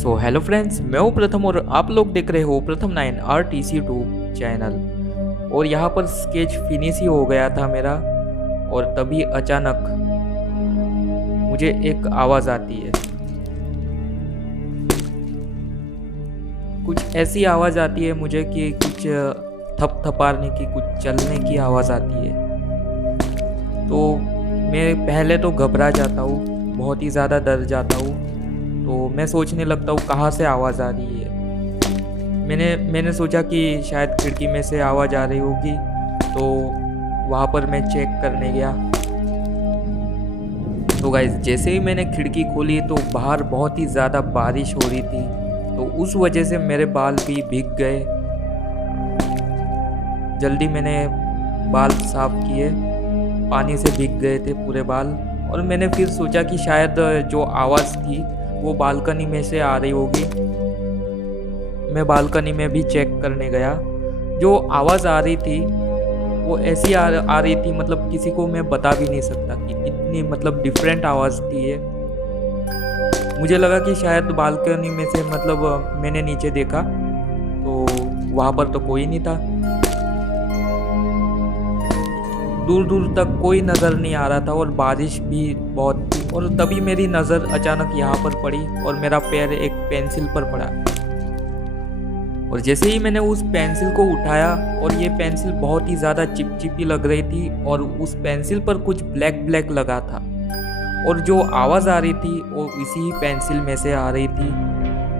Hello friends, मैं हूँ प्रथम और आप लोग देख रहे हो प्रथम 9 RTC2 चैनल। और यहाँ पर स्केच फिनिश ही हो गया था मेरा, और तभी अचानक मुझे एक आवाज़ आती है। कुछ ऐसी आवाज़ आती है मुझे कि कुछ थपथपाने की, कुछ चलने की आवाज़ आती है। तो मैं पहले तो घबरा जाता हूँ, बहुत ही ज़्यादा डर जाता हूँ। तो मैं सोचने लगता हूँ कहाँ से आवाज़ आ रही है। मैंने सोचा कि शायद खिड़की में से आवाज़ आ रही होगी, तो वहाँ पर मैं चेक करने गया। तो गाइस, जैसे ही मैंने खिड़की खोली तो बाहर बहुत ही ज़्यादा बारिश हो रही थी, तो उस वजह से मेरे बाल भी भीग गए। जल्दी मैंने बाल साफ किए, पानी से भीग गए थे पूरे बाल। और मैंने फिर सोचा कि शायद जो आवाज़ थी वो बालकनी में से आ रही होगी। मैं बालकनी में भी चेक करने गया। जो आवाज़ आ रही थी वो ऐसी आ रही थी, मतलब किसी को मैं बता भी नहीं सकता कि इतनी डिफरेंट आवाज़ थी ये। मुझे लगा कि शायद बालकनी में से मैंने नीचे देखा तो वहाँ पर तो कोई नहीं था। दूर दूर तक कोई नज़र नहीं आ रहा था और बारिश भी बहुत थी। और तभी मेरी नज़र अचानक यहाँ पर पड़ी और मेरा पैर एक पेंसिल पर पड़ा। और जैसे ही मैंने उस पेंसिल को उठाया, और ये पेंसिल बहुत ही ज़्यादा चिपचिपी लग रही थी, और उस पेंसिल पर कुछ ब्लैक ब्लैक लगा था। और जो आवाज़ आ रही थी वो इसी पेंसिल में से आ रही थी,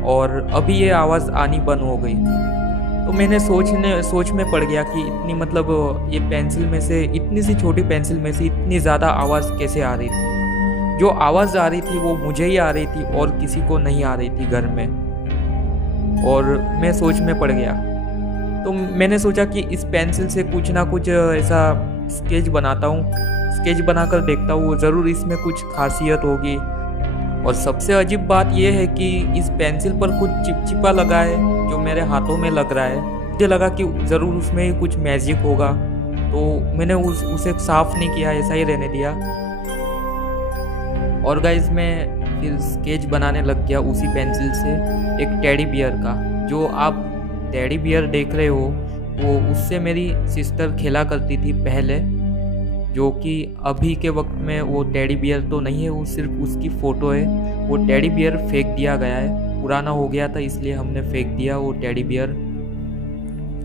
और अभी ये आवाज़ आनी बंद हो गई। तो मैंने सोच में पड़ गया कि इतनी ये पेंसिल में से, इतनी सी छोटी पेंसिल में से इतनी ज़्यादा आवाज़ कैसे आ रही थी। जो आवाज़ आ रही थी वो मुझे ही आ रही थी और किसी को नहीं आ रही थी घर में। और मैं सोच में पड़ गया। तो मैंने सोचा कि इस पेंसिल से कुछ ना कुछ ऐसा स्केच बनाता हूँ, स्केच बनाकर देखता हूँ, ज़रूर इसमें कुछ खासियत होगी। और सबसे अजीब बात यह है कि इस पेंसिल पर कुछ चिपचिपा लगा है जो मेरे हाथों में लग रहा है। मुझे लगा कि ज़रूर उसमें ही कुछ मैजिक होगा, तो मैंने उसे साफ नहीं किया, ऐसा ही रहने दिया। और गाइस, मैं फिर स्केच बनाने लग गया उसी पेंसिल से, एक टेडी बियर का। जो आप टेडी बियर देख रहे हो वो उससे मेरी सिस्टर खेला करती थी पहले, जो कि अभी के वक्त में वो टेडी बियर तो नहीं है, वो सिर्फ उसकी फ़ोटो है। वो टेडी बियर फेंक दिया गया है, पुराना हो गया था इसलिए हमने फेंक दिया वो टेडी बियर।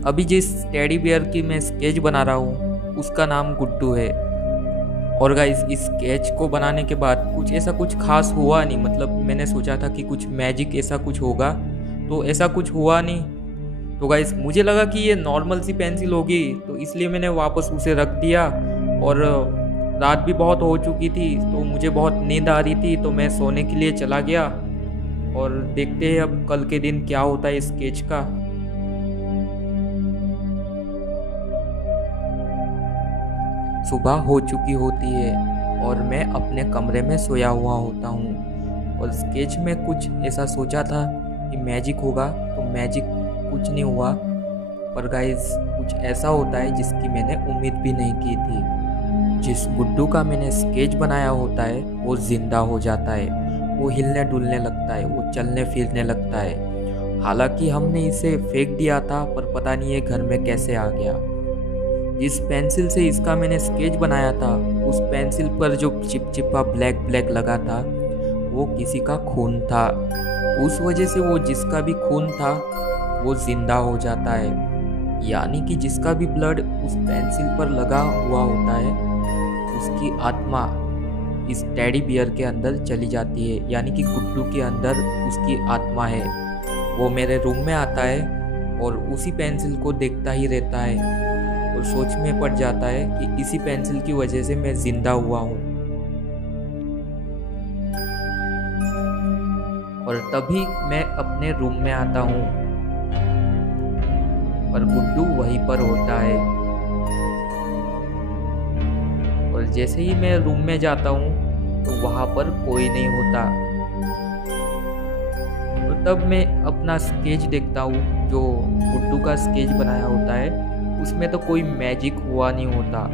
अभी जिस टेडी बियर की मैं स्केच बना रहा हूँ उसका नाम गुड्डू है। और गाइस, इस स्केच को बनाने के बाद कुछ खास हुआ नहीं। मैंने सोचा था कि कुछ मैजिक ऐसा कुछ होगा, तो ऐसा कुछ हुआ नहीं। तो गाइस, मुझे लगा कि ये नॉर्मल सी पेंसिल होगी, तो इसलिए मैंने वापस उसे रख दिया। और रात भी बहुत हो चुकी थी, तो मुझे बहुत नींद आ रही थी, तो मैं सोने के लिए चला गया। और देखते हैं अब कल के दिन क्या होता है इस स्केच का। सुबह हो चुकी होती है और मैं अपने कमरे में सोया हुआ होता हूँ। और स्केच में कुछ ऐसा सोचा था कि मैजिक होगा, तो मैजिक कुछ नहीं हुआ। पर गाइस, कुछ ऐसा होता है जिसकी मैंने उम्मीद भी नहीं की थी। जिस गुड्डू का मैंने स्केच बनाया होता है वो जिंदा हो जाता है, वो हिलने डुलने लगता है, वो चलने फिरने लगता है। हालांकि हमने इसे फेंक दिया था, पर पता नहीं ये घर में कैसे आ गया। जिस पेंसिल से इसका मैंने स्केच बनाया था, उस पेंसिल पर जो चिपचिपा ब्लैक ब्लैक लगा था वो किसी का खून था। उस वजह से वो जिसका भी खून था वो जिंदा हो जाता है। यानी कि जिसका भी ब्लड उस पेंसिल पर लगा हुआ होता है उसकी आत्मा इस टेडी बियर के अंदर चली जाती है। यानी कि गुड्डू के अंदर उसकी आत्मा है। वो मेरे रूम में आता है और उसी पेंसिल को देखता ही रहता है, और सोच में पड़ जाता है कि इसी पेंसिल की वजह से मैं जिंदा हुआ हूँ। और तभी मैं अपने रूम में आता हूँ, पर गुड्डू वहीं पर होता है। और जैसे ही मैं रूम में जाता हूँ तो वहाँ पर कोई नहीं होता। और तब मैं अपना स्केच देखता हूँ, जो गुड्डू का स्केच बनाया होता है, उसमें तो कोई मैजिक हुआ नहीं होता।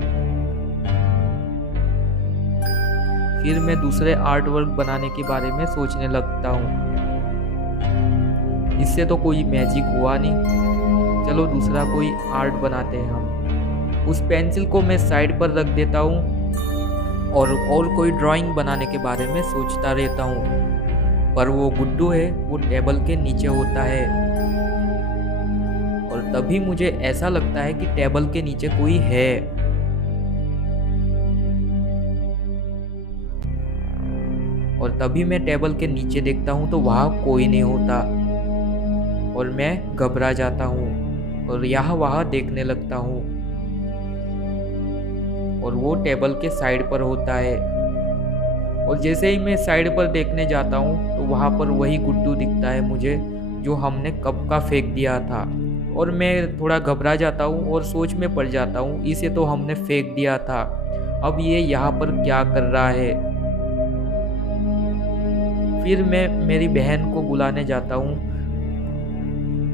फिर मैं दूसरे आर्ट वर्क बनाने के बारे में सोचने लगता हूँ। इससे तो कोई मैजिक हुआ नहीं। चलो दूसरा कोई आर्ट बनाते हैं हम। उस पेंसिल को मैं साइड पर रख देता हूँ और कोई ड्राइंग बनाने के बारे में सोचता रहता हूँ। पर वो गुड्डू है वो टेबल के नीचे होता है और तभी मुझे ऐसा लगता है कि टेबल के नीचे कोई है। और तभी मैं टेबल के नीचे देखता हूँ तो वहाँ कोई नहीं होता और मैं घबरा जाता हूँ और यहाँ वहाँ देखने लगता हूँ और वो टेबल के साइड पर होता है। और जैसे ही मैं साइड पर देखने जाता हूँ तो वहाँ पर वही गुड्डू दिखता है मुझे जो हमने कप का फेंक दिया था। और मैं थोड़ा घबरा जाता हूँ और सोच में पड़ जाता हूँ, इसे तो हमने फेंक दिया था, अब ये यहाँ पर क्या कर रहा है। फिर मैं मेरी बहन को बुलाने जाता हूँ।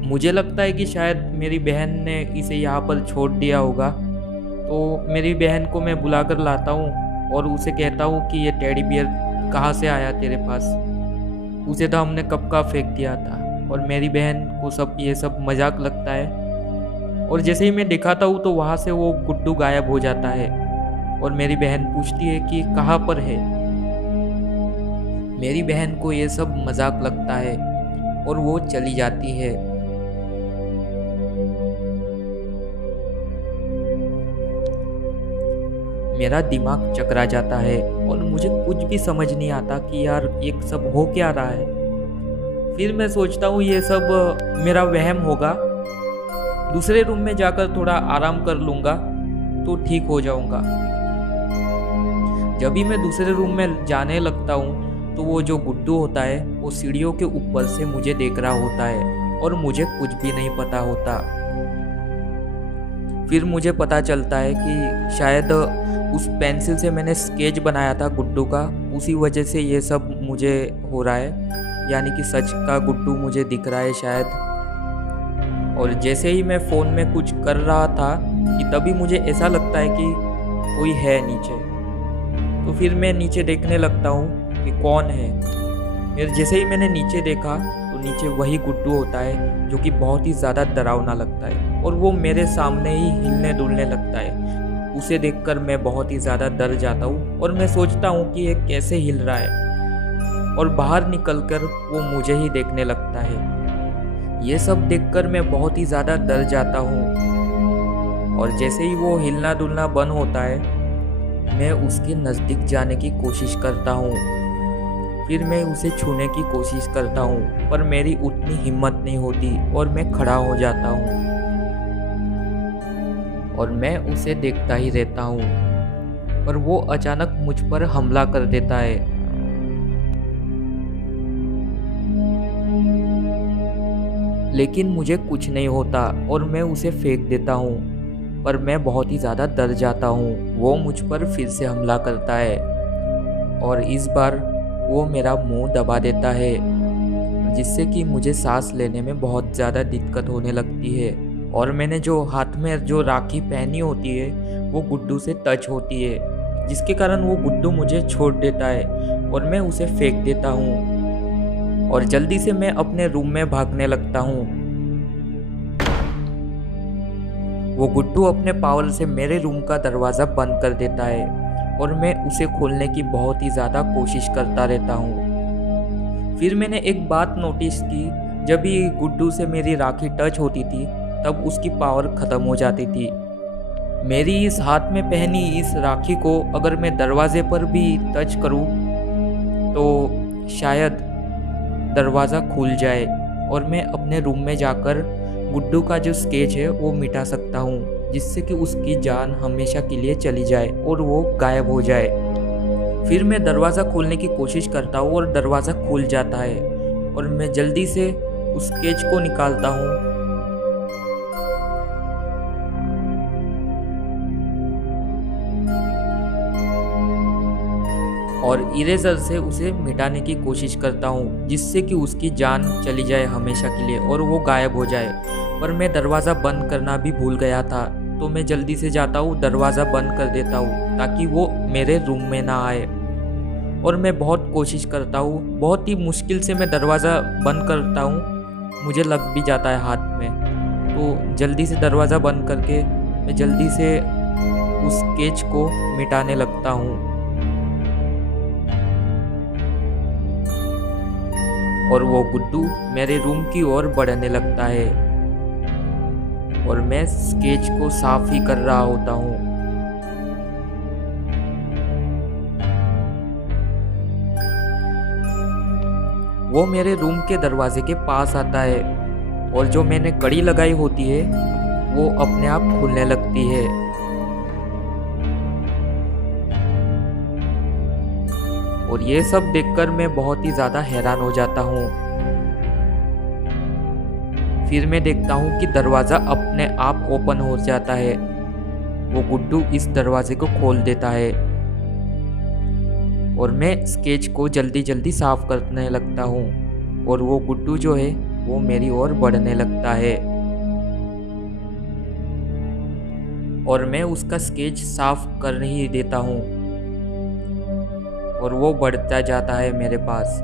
मुझे लगता है कि शायद मेरी बहन ने इसे यहाँ पर छोड़ दिया होगा, तो मेरी बहन को मैं बुला कर लाता हूँ और उसे कहता हूँ कि ये टेडी बियर कहाँ से आया तेरे पास, उसे तो हमने कब का फेंक दिया था। और मेरी बहन को ये सब मजाक लगता है। और जैसे ही मैं दिखाता हूँ तो वहाँ से वो गुड्डू गायब हो जाता है और मेरी बहन पूछती है कि कहाँ पर है। मेरी बहन को ये सब मजाक लगता है और वो चली जाती है। मेरा दिमाग चकरा जाता है और मुझे कुछ भी समझ नहीं आता कि यार ये सब हो क्या रहा है। फिर मैं सोचता हूँ ये सब मेरा वहम होगा, दूसरे रूम में जाकर थोड़ा आराम कर लूँगा तो ठीक हो जाऊँगा। जब भी मैं दूसरे रूम में जाने लगता हूँ तो वो जो गुड्डू होता है वो सीढ़ियों के ऊपर से मुझे देख रहा होता है और मुझे कुछ भी नहीं पता होता। फिर मुझे पता चलता है कि शायद उस पेंसिल से मैंने स्केच बनाया था गुड्डू का, उसी वजह से ये सब मुझे हो रहा है, यानी कि सच का गुड्डू मुझे दिख रहा है शायद। और जैसे ही मैं फ़ोन में कुछ कर रहा था कि तभी मुझे ऐसा लगता है कि कोई है नीचे। तो फिर मैं नीचे देखने लगता हूँ कि कौन है। फिर जैसे ही मैंने नीचे देखा तो नीचे वही गुड्डू होता है जो कि बहुत ही ज़्यादा डरावना लगता है और वो मेरे सामने ही हिलने डुलने लगता है। उसे देखकर मैं बहुत ही ज़्यादा डर जाता हूँ और मैं सोचता हूँ कि ये कैसे हिल रहा है, और बाहर निकलकर वो मुझे ही देखने लगता है। ये सब देखकर मैं बहुत ही ज़्यादा डर जाता हूँ और जैसे ही वो हिलना डुलना बंद होता है मैं उसके नज़दीक जाने की कोशिश करता हूँ। फिर मैं उसे छूने की कोशिश करता हूँ पर मेरी उतनी हिम्मत नहीं होती और मैं खड़ा हो जाता हूँ और मैं उसे देखता ही रहता हूँ। पर वो अचानक मुझ पर हमला कर देता है। लेकिन मुझे कुछ नहीं होता और मैं उसे फेंक देता हूँ, पर मैं बहुत ही ज़्यादा डर जाता हूँ। वो मुझ पर फिर से हमला करता है और इस बार वो मेरा मुंह दबा देता है, जिससे कि मुझे सांस लेने में बहुत ज़्यादा दिक्कत होने लगती है। और मैंने जो हाथ में जो राखी पहनी होती है वो गुड्डू से टच होती है, जिसके कारण वो गुड्डू मुझे छोड़ देता है और मैं उसे फेंक देता हूँ और जल्दी से मैं अपने रूम में भागने लगता हूँ। वो गुड्डू अपने पावर से मेरे रूम का दरवाज़ा बंद कर देता है और मैं उसे खोलने की बहुत ही ज़्यादा कोशिश करता रहता हूँ। फिर मैंने एक बात नोटिस की, जब भी गुड्डू से मेरी राखी टच होती थी तब उसकी पावर ख़त्म हो जाती थी। मेरी इस हाथ में पहनी इस राखी को अगर मैं दरवाजे पर भी टच करूं तो शायद दरवाज़ा खुल जाए और मैं अपने रूम में जाकर गुड्डू का जो स्केच है वो मिटा सकता हूं, जिससे कि उसकी जान हमेशा के लिए चली जाए और वो गायब हो जाए। फिर मैं दरवाज़ा खोलने की कोशिश करता हूँ और दरवाज़ा खुल जाता है और मैं जल्दी से उस स्केच को निकालता हूँ और इरेजर से उसे मिटाने की कोशिश करता हूँ, जिससे कि उसकी जान चली जाए हमेशा के लिए और वो गायब हो जाए। पर मैं दरवाज़ा बंद करना भी भूल गया था, तो मैं जल्दी से जाता हूँ दरवाज़ा बंद कर देता हूँ ताकि वो मेरे रूम में ना आए। और मैं बहुत कोशिश करता हूँ, बहुत ही मुश्किल से मैं दरवाज़ा बंद करता हूँ मुझे लग भी जाता है हाथ में। तो जल्दी से दरवाज़ा बंद करके मैं जल्दी से उस स्केच को मिटाने लगता हूँ और वो गुड्डू मेरे रूम की ओर बढ़ने लगता है और मैं स्केच को साफ ही कर रहा होता हूँ। वो मेरे रूम के दरवाजे के पास आता है और जो मैंने कड़ी लगाई होती है वो अपने आप खुलने लगती है। और ये सब देखकर मैं बहुत ही ज़्यादा हैरान हो जाता हूँ। फिर मैं देखता हूँ कि दरवाज़ा अपने आप ओपन हो जाता है। वो गुड्डू इस दरवाजे को खोल देता है और मैं स्केच को जल्दी जल्दी साफ करने लगता हूँ और वो गुड्डू जो है वो मेरी ओर बढ़ने लगता है और मैं उसका स्केच साफ कर ही देता हूँ और वो बढ़ता जाता है मेरे पास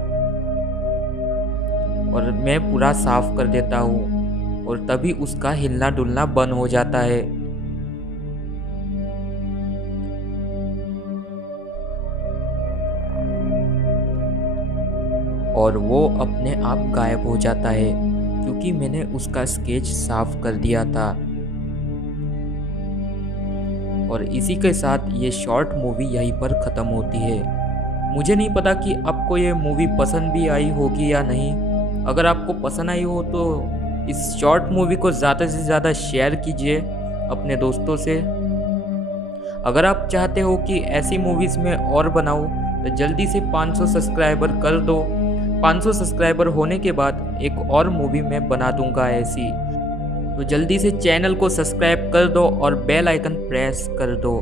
और मैं पूरा साफ कर देता हूँ और तभी उसका हिलना डुलना बंद हो जाता है। और वो अपने आप गायब हो जाता है क्योंकि मैंने उसका स्केच साफ कर दिया था। और इसी के साथ ये शॉर्ट मूवी यहीं पर ख़त्म होती है। मुझे नहीं पता कि आपको ये मूवी पसंद भी आई होगी या नहीं। अगर आपको पसंद आई हो तो इस शॉर्ट मूवी को ज़्यादा से ज़्यादा शेयर कीजिए अपने दोस्तों से। अगर आप चाहते हो कि ऐसी मूवीज़ में और बनाऊँ तो जल्दी से 500 सब्सक्राइबर कर दो। 500 सब्सक्राइबर होने के बाद एक और मूवी मैं बना दूंगा ऐसी। तो जल्दी से चैनल को सब्सक्राइब कर दो और बेल आइकन प्रेस कर दो।